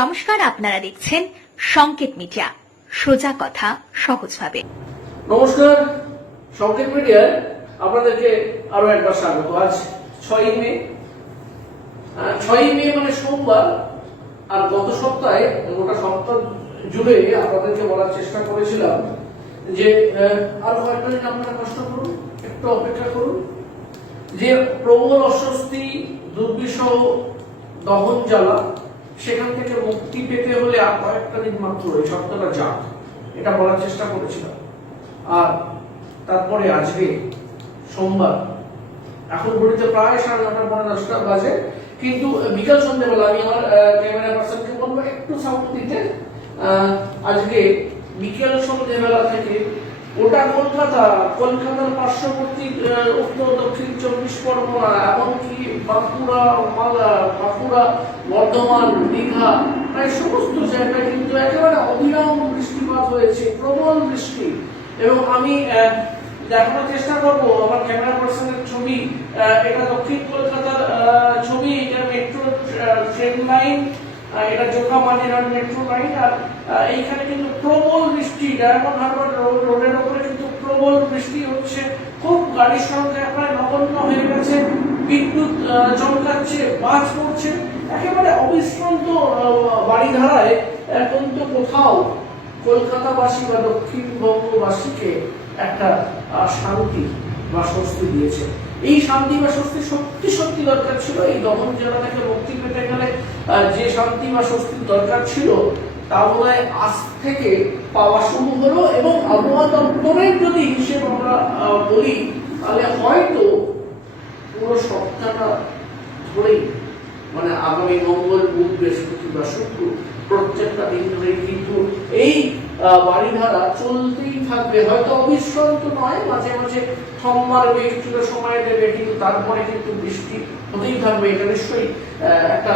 নমস্কার, আপনারা দেখছেন সংকেত মিডিয়া, সোজা কথা সহজভাবে। নমস্কার, সংকেত মিডিয়ায় আপনাদেরকে আরো একবার স্বাগত। আজ 6ই মে, 6ই মে মানে সোমবার। আর গত সপ্তাহে গোটা সপ্তাহ জুড়ে আপনাদেরকে বলার চেষ্টা করেছিলাম যে আরো কয়েকটা দিন আপনারা কষ্ট করুন, একটু অপেক্ষা করুন, যে প্রবল অস্বস্তি, দুর্বিষহ দহন জ্বালা, সেখান থেকে মুক্তি পেতে হলে আর কয়েকটা দিন মাত্র, এই সপ্তাহটা যাক, এটা বলার চেষ্টা করেছিলাম। আর তারপরে আজকে সোমবার, এখন ঘড়িতে প্রায় 9:30 পৌনে 10টা বাজে, কিন্তু বিকাল সন্ধ্যেবেলা আমি আমার ক্যামেরা পার্সনকে বলবো একটু সাউন্ড দিতে। আজকে বিকেল সন্ধ্যেবেলা থেকে ওটা কলকাতার পার্শ্ববর্তী উত্তর দক্ষিণ 24 পরগনা, এমনকি বাঁকুড়া, বর্ধমান, দীঘা, প্রায় সমস্ত জায়গায় কিন্তু একেবারে অবিরাম বৃষ্টিপাত হয়েছে, প্রবল বৃষ্টি। এবং আমি দেখানোর চেষ্টা করবো আমার ক্যামেরা পার্সনের ছবি। এটা দক্ষিণ কলকাতার ছবি, এটা মেট্রো ট্রেন লাইন, এটা জোকামানিরার মেট্রো লাইন। আর এইখানে কিন্তু প্রবল বৃষ্টি, ডায়মন্ড হারবার রোডের উপরে কিন্তু প্রবল বৃষ্টি হচ্ছে। খুব গাড়ির সংখ্যা প্রায় নগণ্য হয়ে গেছে, বিদ্যুৎ চমকাচ্ছে, বাজ পড়ছে, একেবারে অবিশ্রান্ত বাড়িধারায়। কিন্তু কোথাও কলকাতাবাসী বা দক্ষিণবঙ্গবাসীকে একটা শান্তি বা স্বস্তি দিয়েছে। এই শান্তি বা স্বস্তি সত্যি সত্যি দরকার ছিল। এই দহন জ্বালা থেকে মুক্তি পেতে গেলে যে শান্তি বা স্বস্তির দরকার ছিল, তা বোধহয় আজ থেকে পাওয়া শুরু হলো। এবং আবহাওয়া দপ্তরের যদি হিসেব আমরা বলি, তাহলে হয়তো পুরো সপ্তাহটা ধরেই, মানে আগামী মঙ্গল, বুধ, বৃহস্পতি বা শুক্র, প্রত্যেকটা দিন ধরে কিন্তু এই বাড়িধারা চলতেই থাকবে। হয়তো অবিশ্রান্ত নয়, মাঝে মাঝে থম মারবে, কিছুটা সময় দেবে, কিন্তু তারপরে কিন্তু বৃষ্টি হতেই থাকবে। এটা নিশ্চয়ই একটা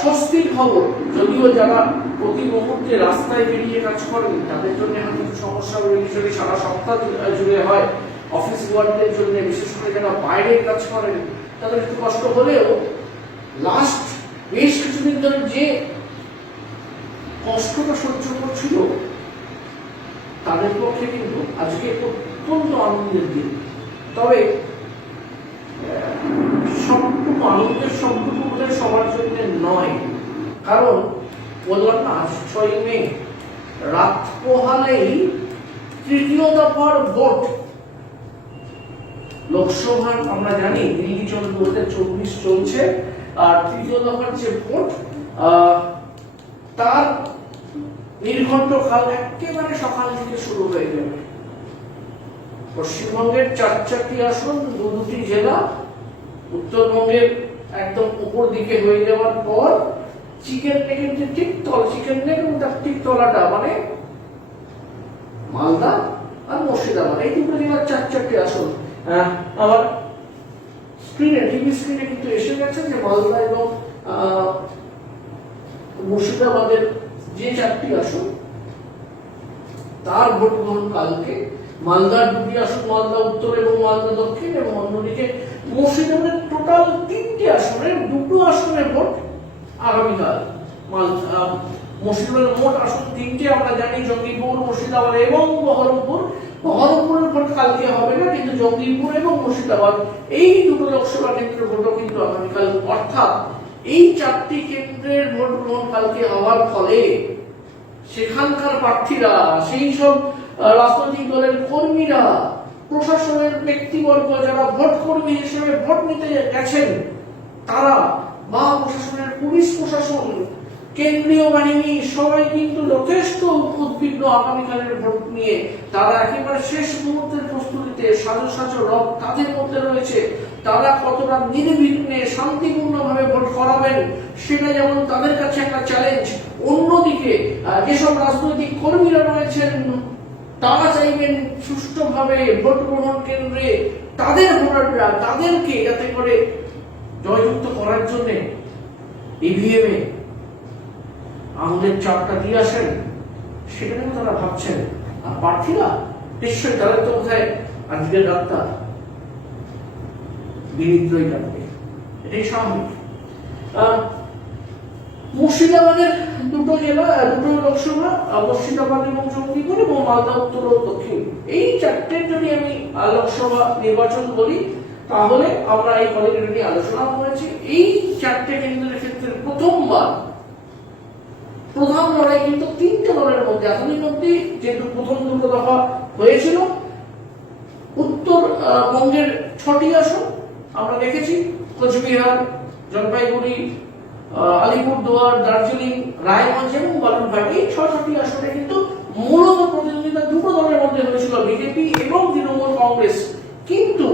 স্বস্তির খবর। যদিও যারা প্রতি মুহূর্তে রাস্তায় বেরিয়ে কাজ করেন, তাদের জন্য হয়তো সমস্যা বিষয় সারা সপ্তাহ জুড়ে হয়। অফিস ওয়ার্কদের জন্য, বিশেষ করে যারা বাইরে কাজ করেন, তাদের একটু কষ্ট হলেও লাস্ট বেশ কিছুদিন ধরে যে কষ্টটা সহ্য করছিল, তাদের পক্ষে কিন্তু আজকে অত্যন্ত আনন্দের দিন। তবে সবটুকু আনন্দের সম্পর্ক বোধহয় সবার জন্য নয়, কারণ বললাম না, আজ 6ই মে, রাত পোহালেই তৃতীয় দফার ভোট। লোকসভার আমরা জানি দিল্লি 2024 চলছে, আর তৃতীয় দফার যে ভোট, তার নির্ঘণ্ট কাল একেবারে সকাল থেকে শুরু হয়ে যাবে। পশ্চিমবঙ্গের 4টি আসন, 2টি জেলা, উত্তরবঙ্গের একদম উপর দিকে হয়ে যাওয়ার পর চিকেন নেকের যে ঠিক তলাটা, মানে মালদা আর মুর্শিদাবাদ, এই দুটো জেলার 4টি আসন। আমার স্ক্রিনে, টিভি স্ক্রিনে কিন্তু এসে গেছে যে মালদা এবং মুর্শিদাবাদের যে 4টি আসন, তার ভোট গ্রহণ কালকে। মালদার 2টি আসন, মালদা উত্তর এবং মালদা দক্ষিণ, এবং অন্যদিকে মুর্শিদাবাদের টোটাল 3টি আসনের 2টো আসনের ভোট আগামীকাল। মুর্শিদাবাদের মোট আসন 3টে আমরা জানি, জঙ্গিপুর, মুর্শিদাবাদ এবং বহরমপুর। বহরমপুরের ভোট কালকে হবে না, কিন্তু জঙ্গিপুর এবং মুর্শিদাবাদ, এই দুটো লোকসভা কেন্দ্রের ভোটও কিন্তু আগামীকাল। অর্থাৎ এই 4টি কেন্দ্রের ভোট গ্রহণ কালকে হওয়ার ফলে সেখানকার প্রার্থীরা, সেই সব রাজনৈতিক দলের কর্মীরা, প্রশাসনের ব্যক্তিবর্গ যারা ভোট কর্মী হিসেবে ভোট নিতে গেছেন, তারা বা প্রশাসনের পুলিশ প্রশাসন, কেন্দ্রীয় বাহিনী, সবাই কিন্তু যথেষ্ট উদ্বিগ্ন আগামীকালের ভোট নিয়ে। তারা একেবারে শেষ মুহূর্তের প্রস্তুতিতে, সাজো রব তাদের মধ্যে রয়েছে। তারা কতটা নির্বিঘ্নে শান্তিপূর্ণভাবে ভোট করাবেন, সেটা যেমন তাদের কাছে একটা চ্যালেঞ্জ। অন্যদিকে যেসব রাজনৈতিক কর্মীরা রয়েছেন, তারা চাইবেন সুষ্ঠুভাবে ভোট গ্রহণ কেন্দ্রে তাদের ভোটাররা, তাদেরকে যাতে করে জয়যুক্ত করার জন্য ইভিএম এ আঙুলের চাপটা দিয়ে আসেন, সেটা নিয়ে তারা ভাবছেন। আর প্রার্থীরা নিশ্চয়ই তাদের তো কোথায় আজকের রাতটা বিনিদ্রই কাটবে, এটাই স্বাভাবিক। মুর্শিদাবাদের দুটো জেলা, দুটো লোকসভা, মুর্শিদাবাদ এবং জঙ্গিপুর এবং মালদা উত্তর ও দক্ষিণ, এই চারটের যদি আমি লোকসভা নির্বাচন বলি তাহলে আমরা এই কলেজে নিয়ে আলোচনা করেছি। এই চারটে কেন্দ্রের ক্ষেত্রে প্রথমবার প্রধান লড়াই কিন্তু তিনটে দলের মধ্যে, এতদিন অব্দি যেহেতু প্রথম দুটো দফা হয়েছিল, উত্তরবঙ্গের 6টি আসন আমরা দেখেছি, কোচবিহার, জলপাইগুড়ি, আলিপুরদুয়ার, দার্জিলিং, রায়গঞ্জ এবং বালুরঘাট, এই 6টি আসনে কিন্তু মূলত প্রতিদ্বন্দ্বিতা দুটো দলের মধ্যে হয়েছিল, বিজেপি এবং তৃণমূল কংগ্রেস। কিন্তু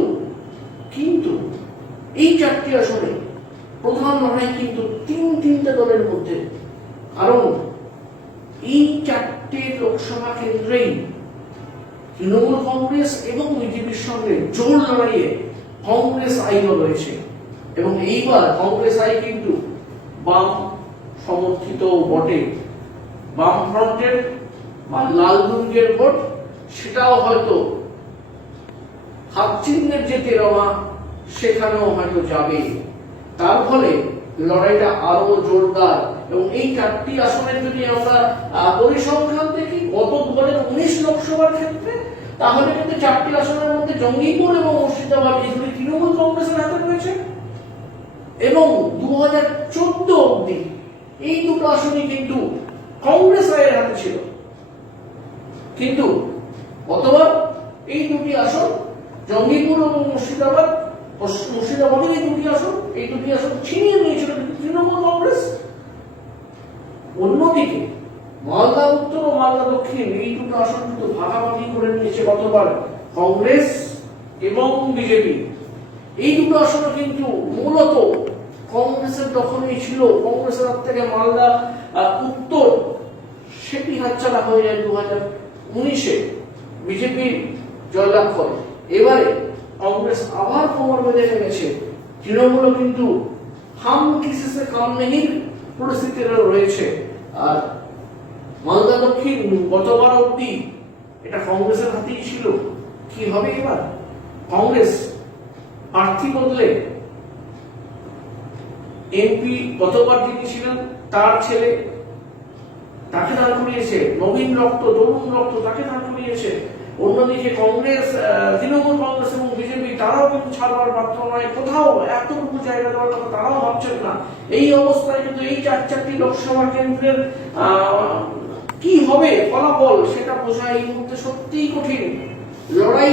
এই 4টি আসনে প্রধান লড়াই কিন্তু তিনটে দলের মধ্যে, কারণ এই 4টে লোকসভা কেন্দ্রেই তৃণমূল কংগ্রেস এবং বিজেপির সঙ্গে জোর লড়াইয়ে কংগ্রেস আইনও রয়েছে, এবং এইবার কংগ্রেস আই কিন্তু বাম সমর্থিত বটে। বাম ফ্রন্টের বা লাল দুর্গের ভোট সেটাও হয়তো হাত চিহ্নের যে তেরমা সেখানেও হয়তো যাবে, তার ফলে লড়াইটা আরো জোরদার। এবং এই 4টি আসনের যদি আমরা পরিসংখ্যান দেখি গত 2019 লোকসভার ক্ষেত্রে, তাহলে কিন্তু 4টি আসনের মধ্যে জঙ্গিপুর এবং মুর্শিদাবাদ এই দুটি তৃণমূল কংগ্রেসের হাতে রয়েছে, এবং 2014 অব্দি এই দুটো আসনই কিন্তু কংগ্রেস রায়ের হাতে ছিল। কিন্তু গতবার এই দুটি আসন, জঙ্গিপুর এবং মুর্শিদাবাদের এই দুটি আসন ছিনিয়ে নিয়েছিল তৃণমূল কংগ্রেস। অন্যদিকে মালদা উত্তর ও মালদা দক্ষিণ এই দুটো আসন কিন্তু ভাগাভাগি করে নিয়েছে গতবার কংগ্রেস এবং বিজেপি। এই দুটো আসন কিন্তু মূলত কংগ্রেসের দখলেই ছিল। কংগ্রেসের হাত থেকে মালদা উত্তর সেটি হাতছাড়া হয়ে যায় 2019-এ, বিজেপি জয়লাভ করে। এবারে কংগ্রেস আবার কোমর বেঁধে ফেলেছে, তৃণমূলও কিন্তু হাম কিসে কাম নেহির পরিস্থিতি রয়েছে। আর মালদা দক্ষিণ গতবার অব্দি এটা কংগ্রেসের হাতেই ছিল, কি হবে এবার? কংগ্রেস প্রার্থী বদলে এমপি গতবার যিনি ছিলেন তার ছেলে, তাকে দাঁড় করিয়েছে, নবীন রক্ত, তরুণ রক্ত, তাকে দাঁড় করিয়েছে। অন্যদিকে কংগ্রেস, তৃণমূল কংগ্রেস এবং বিজেপি তারাও কিন্তু ছাড়বার পাত্র নয়, কোথাও এতটুকু জায়গা দেওয়ার কথা তারাও ভাবছেন না। এই অবস্থায় কিন্তু এই 4টি লোকসভা কেন্দ্রের কি হবে ফলাফল সেটা বোঝা এই মুহূর্তে সত্যিই কঠিন। লড়াই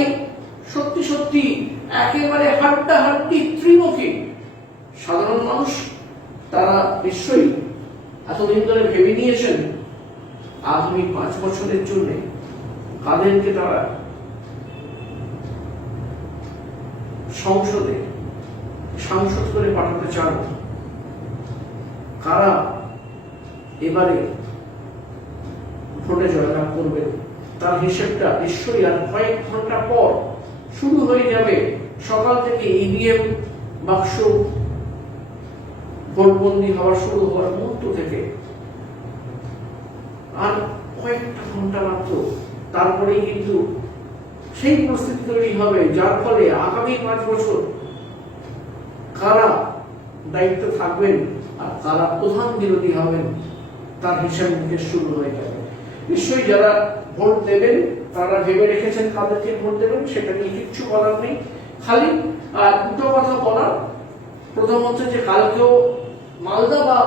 সত্যি একেবারে হাড্ডাহাড্ডি, ত্রিমুখী। সাধারণ মানুষ তারা নিশ্চয়ই এতদিন ধরে ভেবে নিয়েছেন আগামী 5 বছরের জন্য কাদেরকে তারা সংসদে সাংসদ করে পাঠাতে চান, কারা এবারে ভোটে জয়লাভ করবেন, তার হিসেবটা নিশ্চয়ই আর কয়েক ঘন্টা পর শুরু হয়ে যাবে। সকাল থেকে ইভিএম বাক্স ভোটবন্দি হওয়া শুরু হওয়ার মুহূর্ত থেকে আর কয়েকটা ঘন্টা মাত্র, তারপরেই কিন্তু সেই পরিস্থিতি তৈরি হবে যার ফলে আগামী 5 বছর কারা দায়িত্ব থাকবেন আর কারা প্রধান বিরোধী হবেন তার হিসাব নিকেশ শুরু হয়ে যাবে। নিশ্চয়ই যারা ভোট দেবেন তারা ভেবে রেখেছেন কাদেরকে ভোট দেবেন, সেটা নিয়ে কিচ্ছু বলার নেই। খালি দুটো কথা বলার, প্রথম হচ্ছে যে কালকেও মালদা বা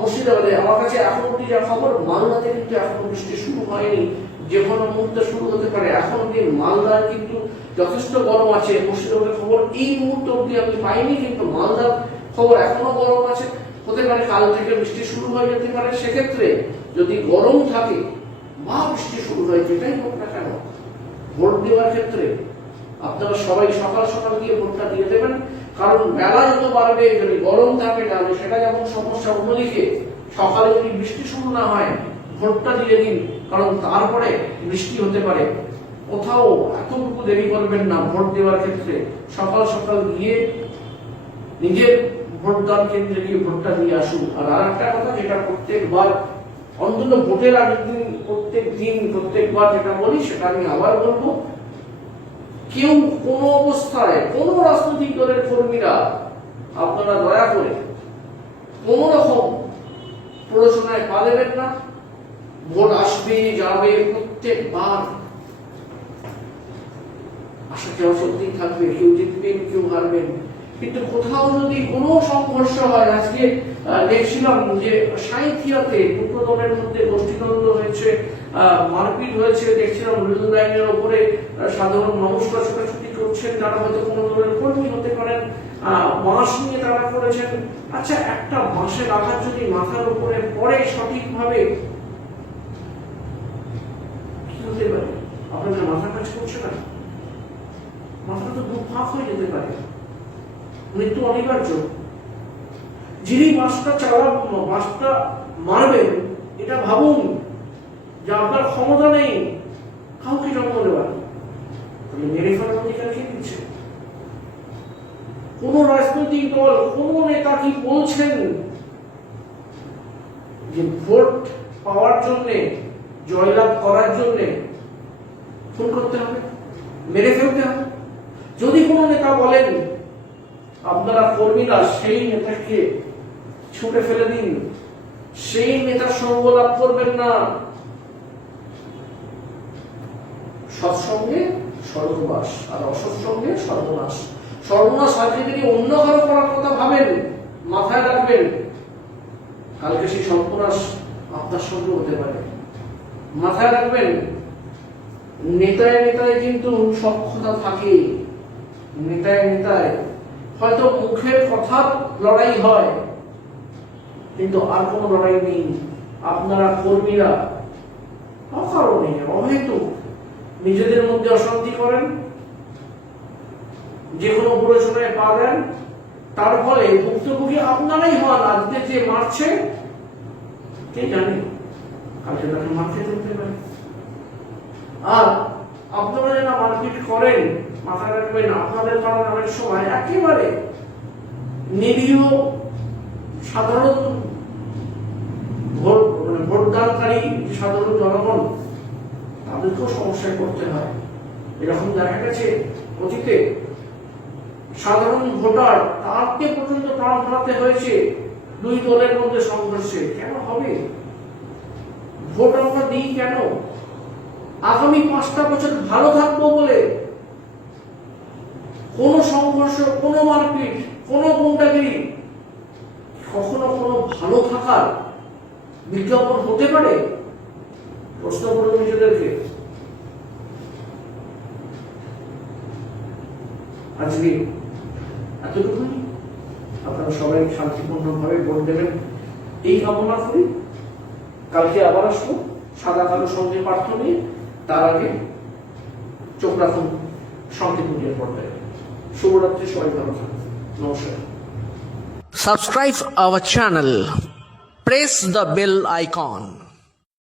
মুর্শিদাবাদে আমার কাছে এখন অব্দি যা খবর, মালদাতে কিন্তু এখনো বৃষ্টি শুরু হয়নি, যে কোনো মুহূর্তে শুরু হতে পারে। এখন অব্দি মালদার কিন্তু যথেষ্ট গরম আছে। মুর্শিদাবাদের খবর এই মুহূর্তে অব্দি আমি পাইনি, কিন্তু মালদার খবর এখনো গরম আছে। হতে পারে কাল থেকে বৃষ্টি শুরু হয়ে যেতে পারে। সেক্ষেত্রে যদি গরম থাকে বা বৃষ্টি শুরু হয়, যেটাই হোক না কেন, ভোট দেওয়ার ক্ষেত্রে আপনারা সবাই সকাল সকাল গিয়ে ভোটটা দিয়ে দেবেন। কারণ বেলা যত বাড়বে, যদি গরম থাকে তাহলে সেটা যেমন সমস্যা, অন্যদিকে সকালে যদি বৃষ্টি শুরু না হয় ভোটটা দিয়ে দিন, কারণ তারপরে বৃষ্টি হতে পারে। কোথাও এতটুকু দেরি করবেন না ভোট দেওয়ার ক্ষেত্রে, সকাল সকাল গিয়ে নিজের ভোটদান কেন্দ্রে গিয়ে ভোটটা দিয়ে আসুন। আর আরেকটা কথা, যেটা প্রত্যেকবার অন্তত ভোটের আগের দিন প্রত্যেকবার যেটা বলি সেটা আমি আবার বলবো, কেউ কোনো অবস্থায় কোন রাজনৈতিক দলের কর্মীরা আপনারা দয়া করে কোন রকম প্ররোচনায় পা দেবেন না। ভোট আসবে যাবে, প্রত্যেকবার আশা কেউ সত্যিই থাকবে, কেউ জিতবেন কেউ হারবেন, কিন্তু কোথাও যদি কোনো সংঘর্ষ হয়, আজকে দেখছিলাম যে সাঁইথিয়াতে দুটো দলের মধ্যে গোষ্ঠীদ্বন্দ্ব হয়েছে, মারপিট হয়েছে, দেখছিলাম রেল লাইনের ওপরে সাধারণ মানুষরা ছোটাছুটি করছেন, যারা হয়তো কোনো দলের কর্মী হতে পারেন, বাঁশ নিয়ে তারা করেছেন। আচ্ছা, একটা বাঁশের আঘাত যদি মাথার উপরে পড়ে সঠিকভাবে, কি হতে পারে? আপনাদের মাথা কাজ করছে না? মাথাটা তো দু ফাঁক হয়ে যেতে পারে, মৃত্যু অনিবার্য। যিনি বাঁশটা মারবেন, এটা ভাবুন যে আপনার ক্ষমতা নেই কাউকে জন্ম দেওয়ার, তাহলে মেরে ফেলার অধিকার কে দিচ্ছে? কোন রাজনৈতিক দল, কোন নেতা কি বলছেন যে ভোট পাওয়ার জন্য, জয়লাভ করার জন্য খুন করতে হবে, মেরে ফেলতে হবে? যদি কোনো নেতা বলেন আপনারা কর্মীরা সেই নেতাকে ছুটে ফেলে দিন, সেই নেতার সঙ্গ লাভ করবেন না, সৎসঙ্গে স্বর্গবাস আর অসৎসঙ্গে সর্বনাশ। সর্বনাশ আজকে যদি অন্য কারো করার কথা ভাবেন, মাথায় রাখবেন কালকে সেই সর্বনাশ আপনার সঙ্গে হতে পারে। মাথায় রাখবেন, নেতায় নেতায় কিন্তু সক্ষতা থাকে, নেতায় নেতায় হয়তো মুখের কথা লড়াই হয়, কিন্তু আর কোনো লড়াই নেই। আপনারা কর্মীরা অকারণে অহেতুক নিজেদের মধ্যে অশান্তি করেন, যে কোনো প্ররোচনায় পা দেন, তার ফলে ভুক্তভোগী আপনারাই হন। আজকে যে মারছে কে জানে কালকে তাকে মারতে চলতে পারে। আর আপনারা যারা মারপিট করেন, মাথায় রাখবেন আপনাদের কারণে অনেক সময় একেবারে নিরীহ সাধারণ ভোটদানকারী সাধারণ জনগণ, তাদেরকেও সমস্যায় পড়তে হয়। এরকম দেখা গেছে অতীতে সাধারণ ভোটার, তাকে পর্যন্ত প্রাণ হারাতে হয়েছে দুই দলের মধ্যে সংঘর্ষে। কেন হবে? ভোট আমরা দিই কেন? আগামী 5টা বছর ভালো থাকবো বলে। কোন সংঘর্ষ, কোন মারপিট, কোন গুন্ডাগিরি কখনো কোনো ভালো থাকার বিজ্ঞাপন হতে পারে? প্রশ্ন করুন নিজেদেরকে। আজকে এতটুকুই। আপনারা সবাই শান্তিপূর্ণভাবে ভোট দেবেন এই কামনা করি। কালকে আবার আসবো সাদা কালো সঙ্গে পার্থ নিয়ে। তার আগে চোখ রাখুন শান্তিপূর্ণের পর্দায়। শুভরাত্রি, সবাই ভালো থাকুন। নমস্কার। Subscribe our channel. Press the bell icon.